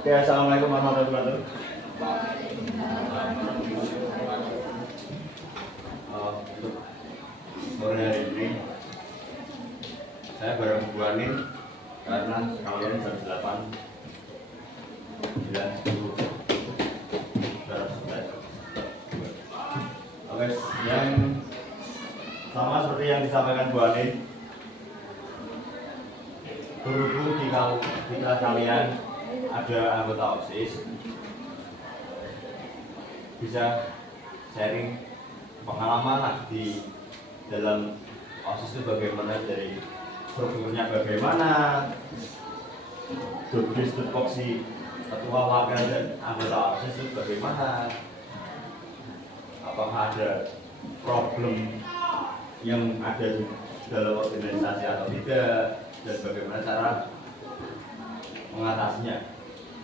Oke, assalamualaikum warahmatullahi wabarakatuh. Untuk sore hari ini saya bareng Bu Anin karena sekalian jam 8 9 10 Oke, yang sama seperti yang disampaikan Bu Anin, berhubung di kelas kalian ada anggota OSIS, bisa sharing pengalaman lah di dalam OSIS itu bagaimana, dari strukturnya bagaimana, jobdesk tupoksi ketua wakil dan anggota OSIS itu bagaimana, apakah ada problem yang ada di dalam organisasi atau tidak, dan bagaimana cara mengatasinya,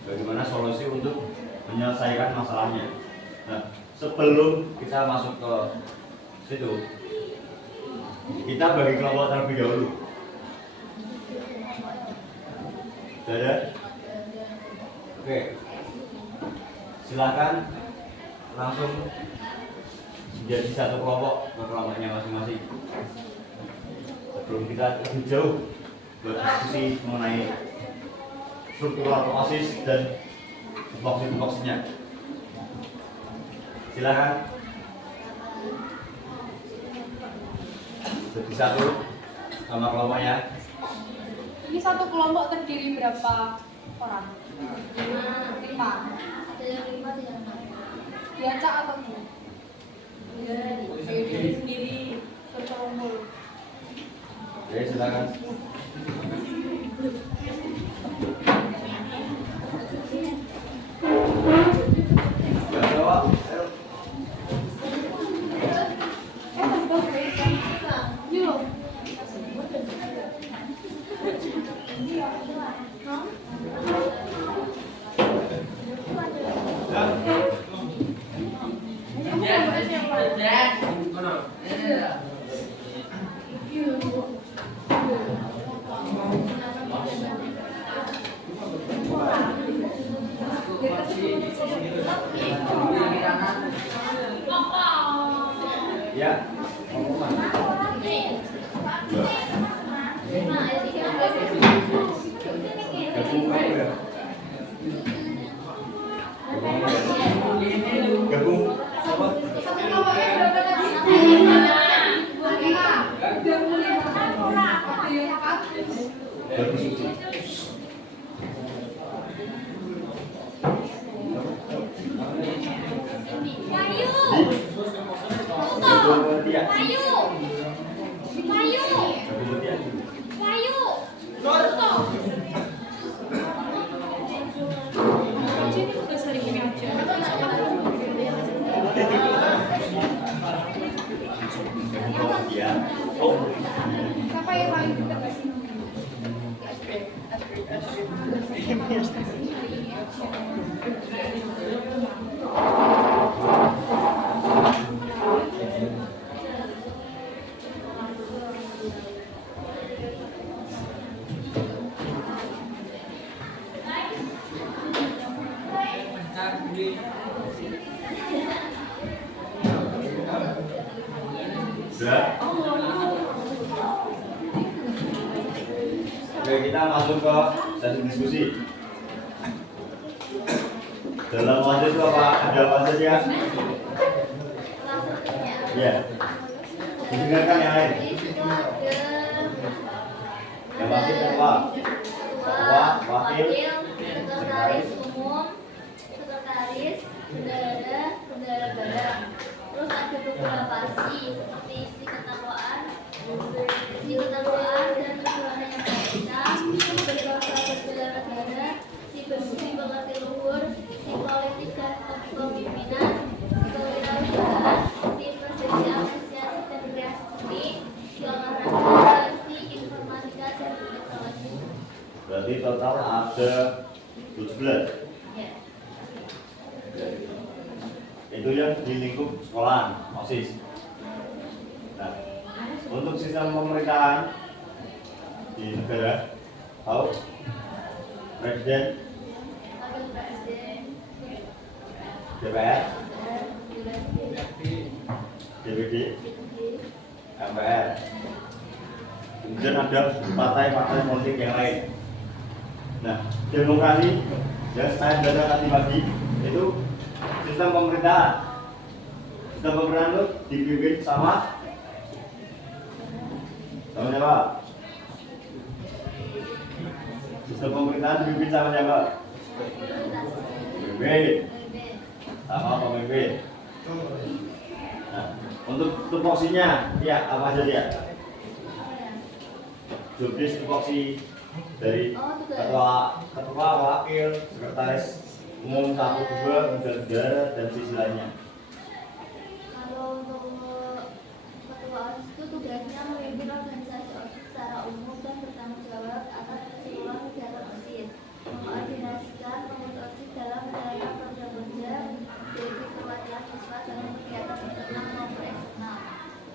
bagaimana solusi untuk menyelesaikan masalahnya. Nah, sebelum kita masuk ke situ, kita bagi kelompok terlebih dahulu. Sudah ada? Oke, silakan langsung menjadi satu kelompok ke kelompoknya masing-masing. Sebelum kita lebih jauh berdiskusi mengenai struktural OSIS dan tupoksi-tupoksinya, silakan jadi satu sama kelompoknya. Ini satu kelompok terdiri berapa orang? 5. Ada yang 5, ada yang 6. Diacak atau bu? Sendiri. Sendiri berkelompok. Oke, silakan. Ya, gabung apa? Siapa yang paling pintar? Sudah? Oke, kita masuk ke sesi diskusi. Dalam OSIS itu ada apa saja? Ya. Didengarkan yang lain. Yang pasti ketua, wakil, sekretaris umum, sekretaris, bendahara barang. Terus ada beberapa seperti isi ketuaan dan ketuaan yang biasa, berbangsa berbela negara, si berbudi pekerti luhur, si politik dan kepemimpinan, si kewirausahaan, si persepsi apresiasi dan kreasi seni, si olahraga, si informatika dan teknologi. berarti total ada 17. Ya. Itu yang di lingkup sekolahan, OSIS. Nah, untuk sistem pemerintahan di negara, tahu? Presiden, DPR, DPD, MPR. Kemudian ada partai-partai politik yang lain. Nah, demokrasi yang saya belajar tadi pagi itu sistem pemerintahan. Sistem pemerintahan itu dipimpin sama siapa? Sistem pemerintahan dipimpin sama siapa? Pemimpin. Sama pemimpin. Nah, untuk tupoksinya, ya apa aja dia? Jobdesk tupoksi dari ketua, wakil, sekretaris umum 1, 2, kemudian negara dan sisi lainnya. Kalau untuk ketua OSIS itu tugasnya memimpin organisasi OSIS secara umum dan bertanggung jawab atas keseluruhan kegiatan OSIS, mengkoordinasikan pengurus OSIS dalam menjalankan program kerja, yaitu perwakilan siswa dalam kegiatan internal maupun eksternal,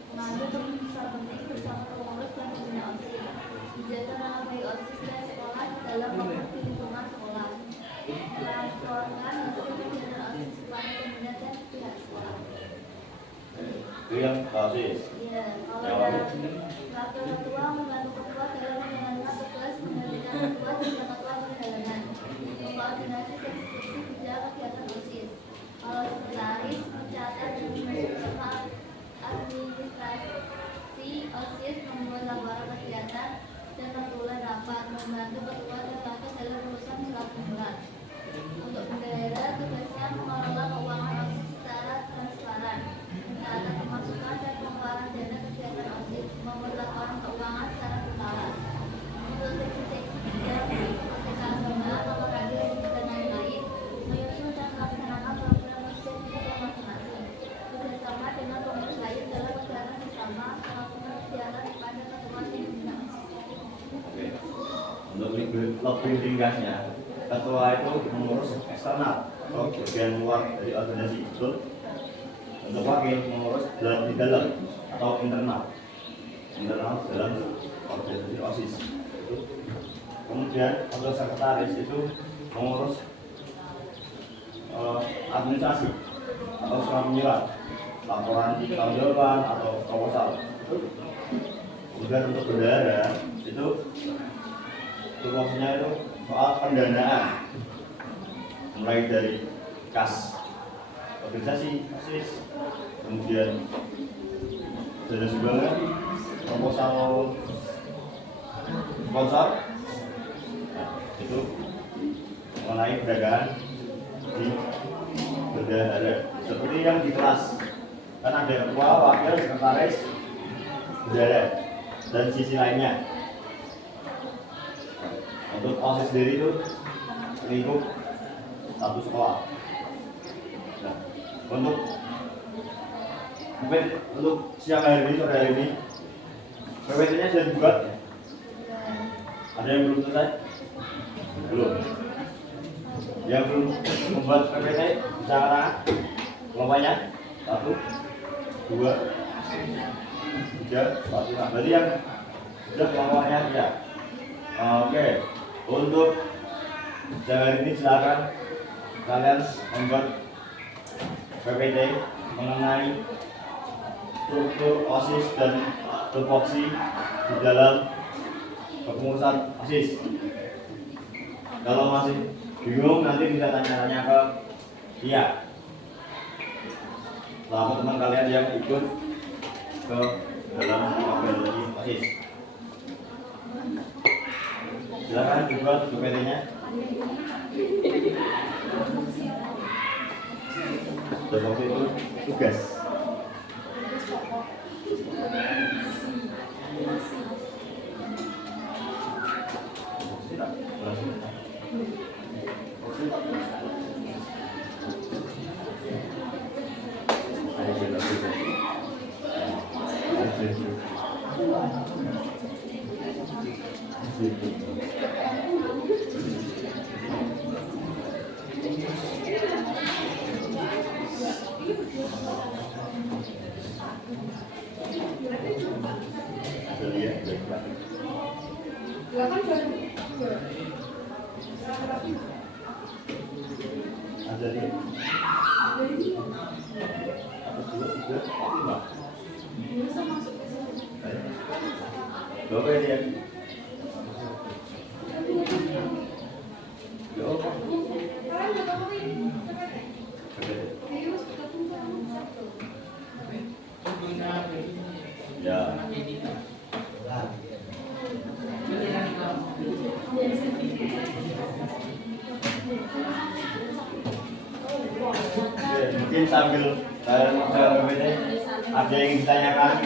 mengambil keputusan penting bersama pengurus dan pembina OSIS, menjaga nama baik OSIS dan sekolah dalam memenuhi lingkungan sekolah, melaporkan hasil kegiatan OSIS kepada pembina dan pihak sekolah. Itu yang OSIS. Iya, kalau yang wakil ketua membantu ketua dalam menjalankan tugas menggantikan ketua jika ketua berhalangan, mengkoordinasi seksi-seksi bidang kegiatan OSIS. Kalau sekretaris mencatat dan memasukkan administrasi OSIS, membuat laporan kegiatan dan pengumpulan rapat, membantu ketua dan wakil dalam urusan surat pengumuman. Untuk bendahara, tugasnya mengelola keuangan OSIS secara transparan, mencatat pemasukan dan pengeluaran dana kegiatan OSIS, membuat laporan keuangan secara berkala. Untuk seksi-seksi bidang seperti keagamaan, olahraga, dan lain-lain, menyusun dan melaksanakan program OSIS di bidang masing-masing, bekerjasama dengan pengurus lain dalam kegiatan bersama, melakukan kegiatan kepada ketua dan pembina OSIS. Oke. Untuk lebih ringkasnya, ketua itu mengurus eksternal atau bagian luar dari organisasi, betul? Untuk wakil mengurus di dalam atau internal dalam organisasi OSIS. Kemudian untuk sekretaris itu mengurus administrasi atau surat menyurat, laporan pertanggungjawaban atau proposal. Kemudian untuk bendahara itu tugasnya itu soal pendanaan, mulai dari kas organisasi OSIS, kemudian dana sumbangan, proposal sponsor, itu mengenai perdagangan di bendahara. Seperti yang di kelas, kan ada ketua, wakil, sekretaris, bendahara, dan sisi lainnya. Untuk OSIS sendiri itu lingkup satu sekolah. Nah, untuk siang hari ini, sore hari ini, PPT-nya sudah dibuat. Ada yang belum selesai? Belum. Yang belum membuat PPT bisa angkat kelompoknya 1, 2, 3, 4, 5. Berarti yang sudah kelompoknya ya. Oke. Untuk siang hari ini silakan kalian membuat PPT mengenai struktur OSIS dan tupoksi di dalam kepengurusan OSIS. Kalau masih bingung nanti bisa tanya-tanya ke dia, selama teman kalian yang ikut ke dalam organisasi OSIS. Silakan dibuat PPT-nya. Tupoksi itu tugas. Ada dia. Oke dia. Ya. Mungkin sambil berbeda ada yang ditanyakan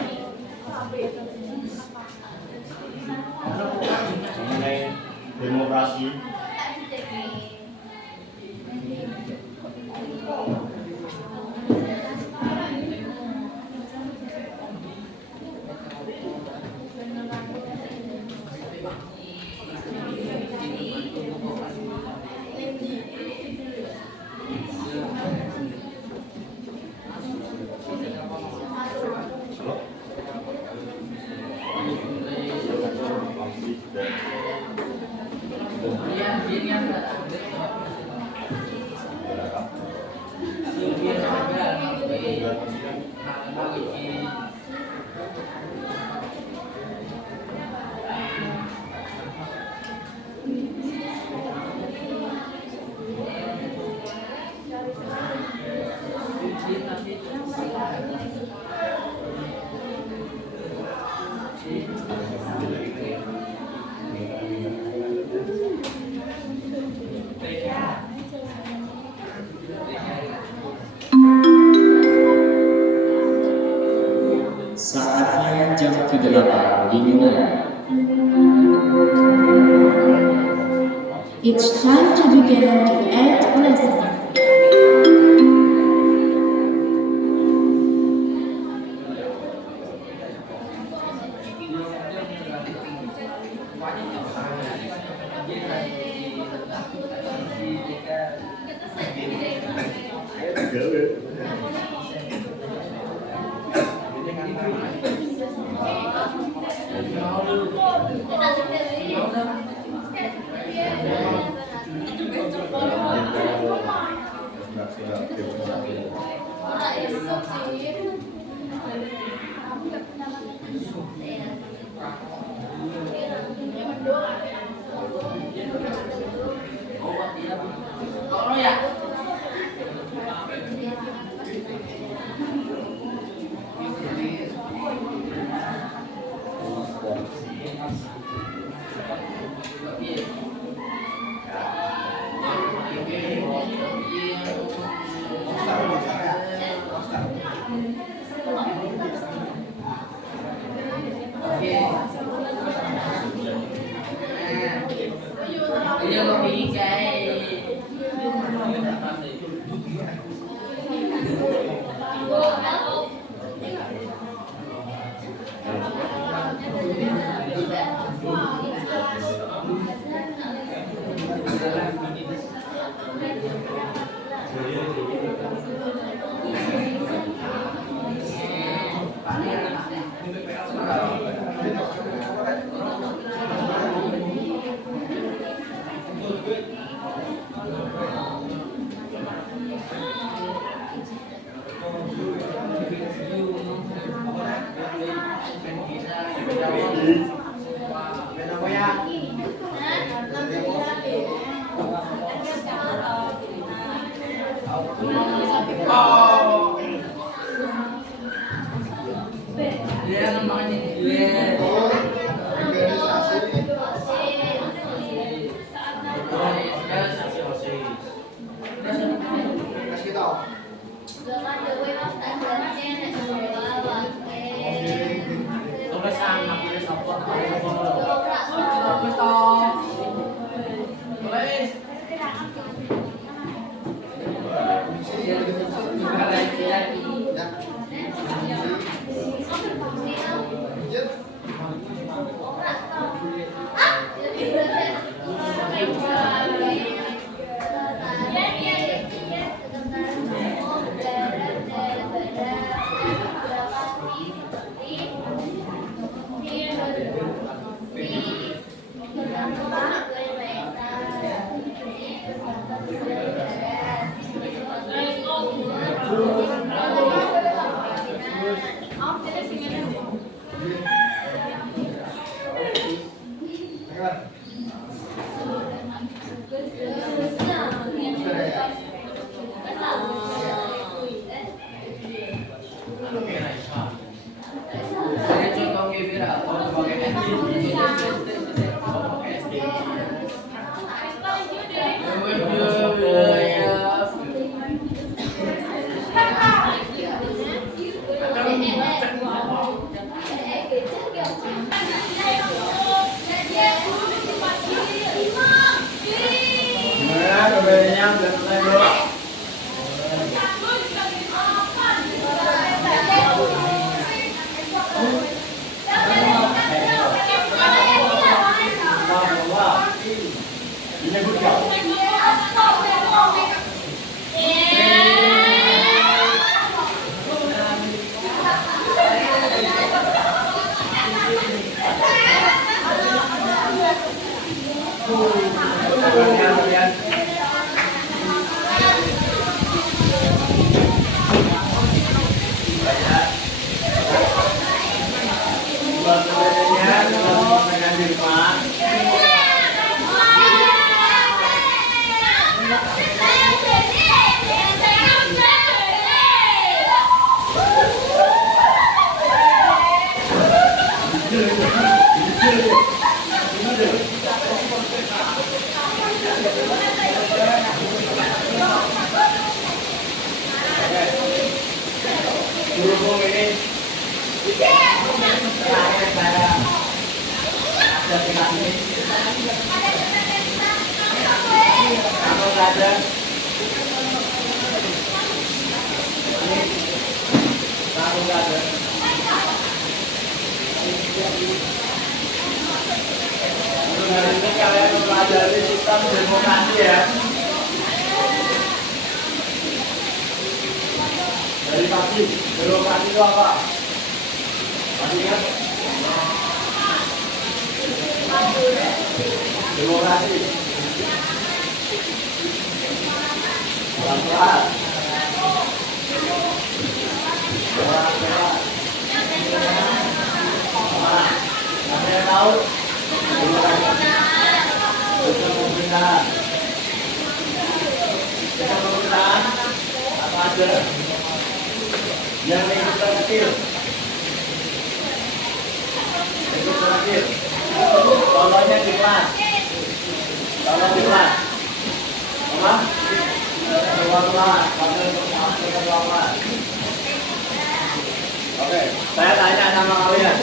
mengenai demokrasi. Saatnya jam 8 dimulai. It's time to begin the 8th lesson. bedanya udah selesai bro. Ini bukan. Berhubung ini terakhir saya ada tingkat ini kalau nggak ada ini kalau nggak ada hari ini kalian mempelajari sistem demokrasi ya. Dari pagi, demokrasi itu apa? Masih ingat? Demokrasi. Pelan-pelan. Pelan-pelan. Ada yang tahu? Demokrasi. Sistem pemerintahan. Sistem pemerintahan apa aja? Yang ikut terakhir contohnya di kelas contoh di kelas apa? Oke, saya tanya sama kalian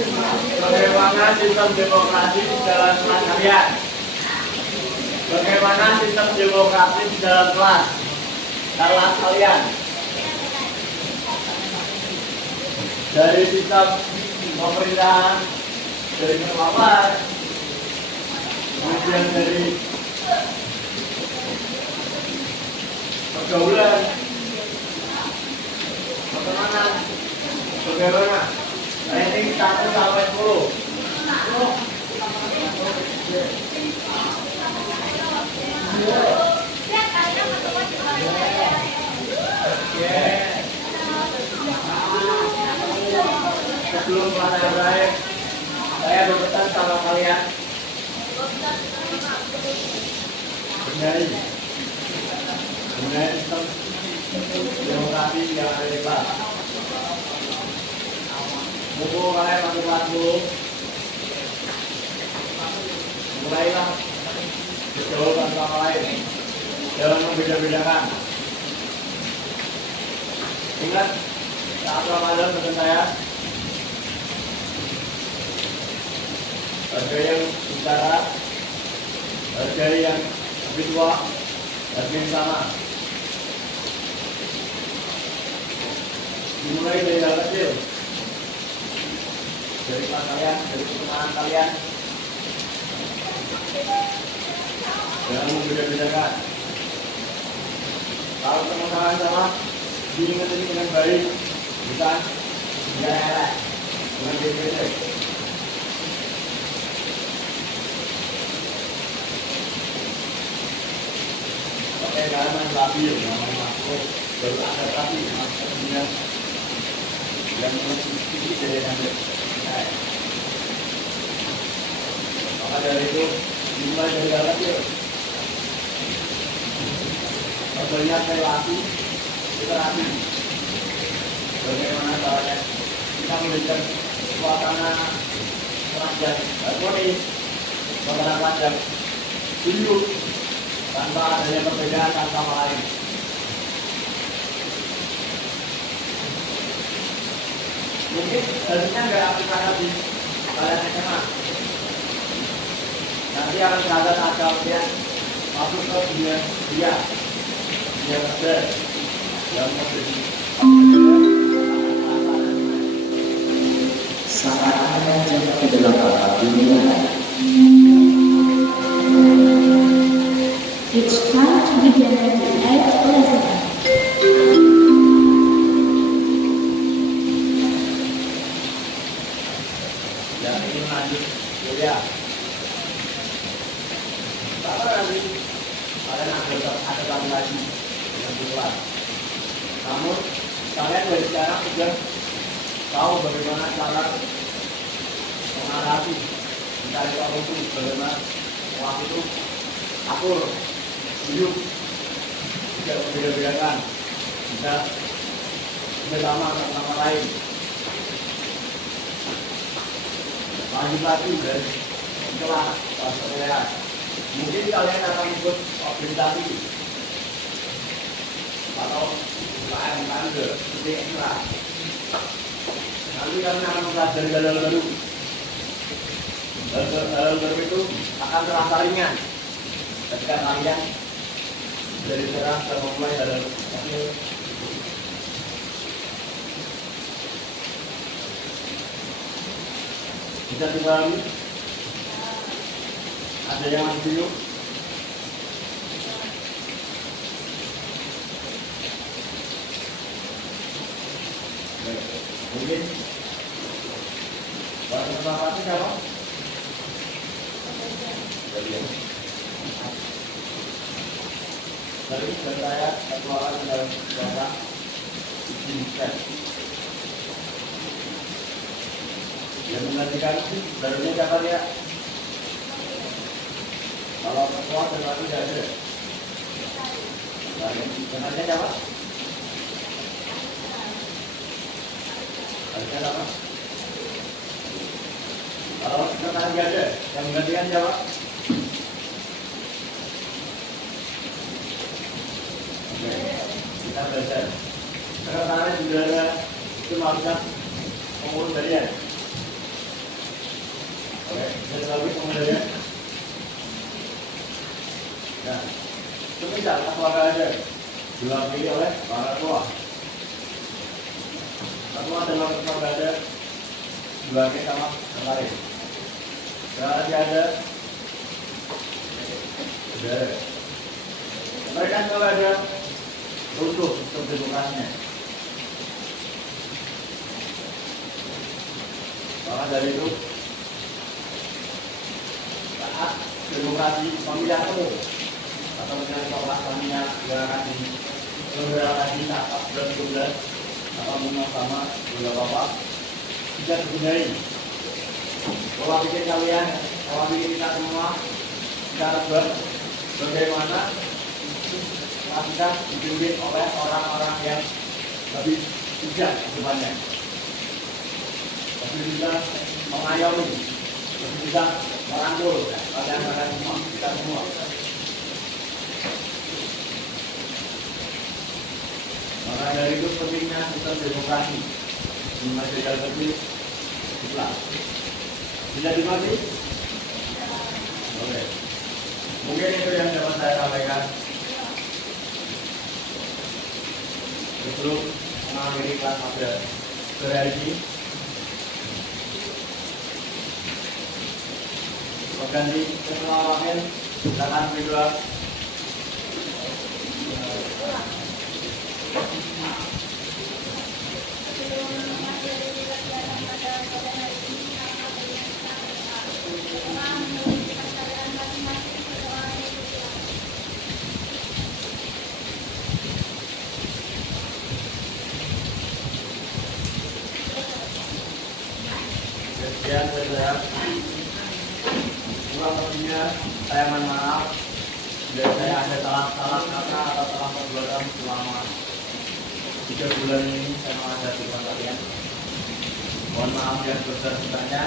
bagaimana sistem demokrasi di dalam kelas kalian? Bagaimana sistem demokrasi di dalam kelas kalian? Dari sistem pemerintahan, dari keluarga, kemudian dari pergaulan, pertemanan, bagaimana? Rating 1 sampai 10. Sebelum mulai, saya berpesan sama kalian benahi sistem demokrasi yang ada di kelas. Buku kalian masuk kelas dulu, mulailah bergaul satu sama lain, jangan membeda-bedakan. Ingat saat Ramadan pesan saya, harga yang bicara, harga yang lebih tua, harga yang sama. Dimulai dari hal kecil, dari kelas kalian, dari pertemanan kalian. Jangan membeda-bedakan. Kalau pertemanan sama, diingat ini dengan baik, bukan ya, dengan beda-beda. Oke, kalian main labil, main masuk, baru ada tapi maksudnya yang sedikit dari yang ada. Maka dari itu dimulai dari hal kecil. Banyak relasi, kita latih. Bagaimana caranya kita memberikan suasana pelajar, harmonis, suasana pelajar, hidup tanpa adanya perbedaan satu sama lain. Mungkin harusnya nggak aplikasi di kalian SMA. Nanti akan ada kalian masuk ke dunia dia kerja yang menjadi Saatnya jam ke-8 dimulai. It's time to begin the 8th lesson. ya ini lanjut ya. Apa nanti kalian ada kali lagi yang keluar. Namun kalian dari sekarang sudah tahu bagaimana cara mengatasi mencari tahu itu bagaimana waktu itu akur hidup tidak membeda-bedakan bisa bersama sama lain. Lanjut lagi dari setelah perkuliahan mungkin kalian akan ikut organisasi atau UKM seperti ekstra. Nanti kalian akan mempelajari hal-hal baru. Hal-hal baru itu akan terasa ringan ketika kalian dari sekarang sudah memulai hal-hal kecil. Bisa dipahami? Ada yang masih bingung? Mungkin bahasa pertama siapa? Dari saya keluaran dalam bahasa izinkan. Yang menggantikan barunya siapa dia? Kalau ketua berarti tidak ada. Dengannya siapa? Harusnya apa? Kalau sekretaris tidak ada, yang menggantikan siapa? Oke, kita belajar. Sekretaris juga ada, itu maksudnya pengurus harian. Oke, jadi lagi pengurus harian. Nah, semisal keluarga aja diwakili oleh para tua. Ketua adalah keluarga ada diwakili sama kemarin. Sekarang ada saudara. Mereka kalau ada runtuh untuk demokrasinya. Maka dari itu saat demokrasi pemilihan umum atau dengan kepelasannya gerakan ini beberapa di tahap 2012 atau sama beberapa apa tidak dibenahi pola pikir kalian, pola pikir kita semua kita buat bagaimana kita dipimpin oleh orang-orang yang lebih bijak depannya, lebih bisa mengayomi, lebih bisa merangkul kalian semua, kita semua. Maka dari itu pentingnya sistem demokrasi di masyarakat kecil Islam. Bisa dimengerti? Oke. Mungkin itu yang dapat saya sampaikan. Sebelum mengakhiri kelas pada sore hari ini, berganti ketua wakil silakan berdua. Sekian saudara. Kurang lebihnya saya mohon maaf bila saya ada salah kata atau salah perbuatan selama 3 bulan ini saya menghadapi depan kalian. Mohon maaf yang sebesar-besarnya.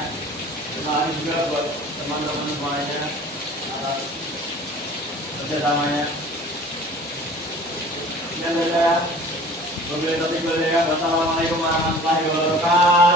Terima kasih juga buat teman-teman semuanya atas kerjasamanya. Sekian saja. Wassalamualaikum warahmatullahi wabarakatuh.